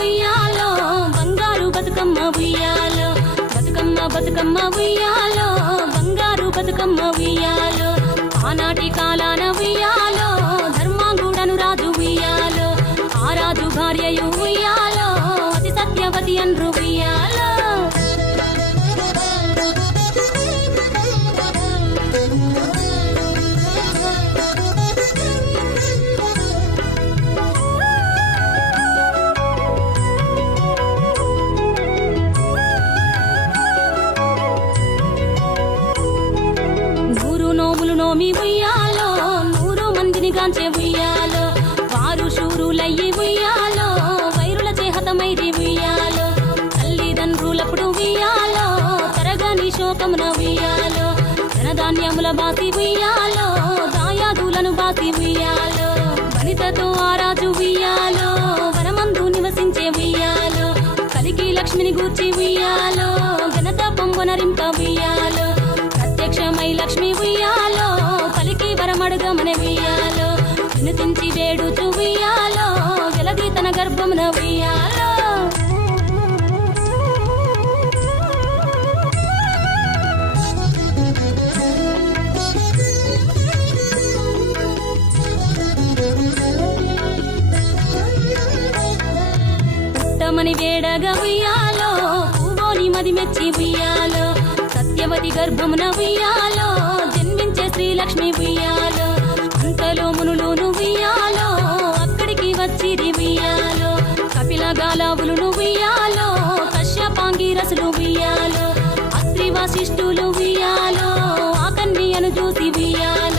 ఉయ్యాలో బంగారు బతుకమ్మ ఉయ్యాలో బతుకమ్మ బతుకమ్మ ఉయ్యాలో బంగారు బతుకమ్మ ఉయ్యాలో ఆనాటి కాలాన ఉయ్యాలో ధర్మాంగుడను రాజు ఉయ్యాలో ఆ రాజు భార్యయు ఉయ్యాలో అతి సత్యవతి అన్రు ఉయ్యాలో నోమి ఉయ్యాలో 100 మందిని గాంచే ఉయ్యాలో వారు శూరులయ్యి ఉయ్యాలో వైరుల చేహతమైరి ఉయ్యాలో తల్లిదండ్రులప్పుడు ఉయ్యాలో తరగని శోకమున ఉయ్యాలో ధనధాన్యముల బాసి ఉయ్యాలో దాయాదులను బాసి ఉయ్యాలో వనితతో ఆరాజు ఉయ్యాలో వనమందు నివసించే ఉయ్యాలో కలికి లక్ష్మిని గూర్చి ఉయ్యాలో ఘనత పొంగునరింప ఉయ్యాలో ప్రత్యక్షమై లక్ష్మి ఉయ్యాలో పలికి వరమడుగమని ఉయ్యాలో వినుతించి వేడుచు ఉయ్యాలో వెలది తన గర్భమున ఉయ్యాలో పుట్టమని వేడగా ఉయ్యాలో పూవోని మది మెచ్చి ఉయ్యాలో సత్యవతి గర్భమున ఉయ్యాలో జన్మించే శ్రీలక్ష్మి ఉయ్యాలో అంతలో మునులును ఉయ్యాలో అక్కడికి వచ్చిరి ఉయ్యాలో కపిల గాలావులును ఉయ్యాలో కశ్యపాంగి రసులు ఉయ్యాలో అత్రి వశిష్ఠులు ఉయ్యాలో ఆ కన్యను చూసి ఉయ్యాలో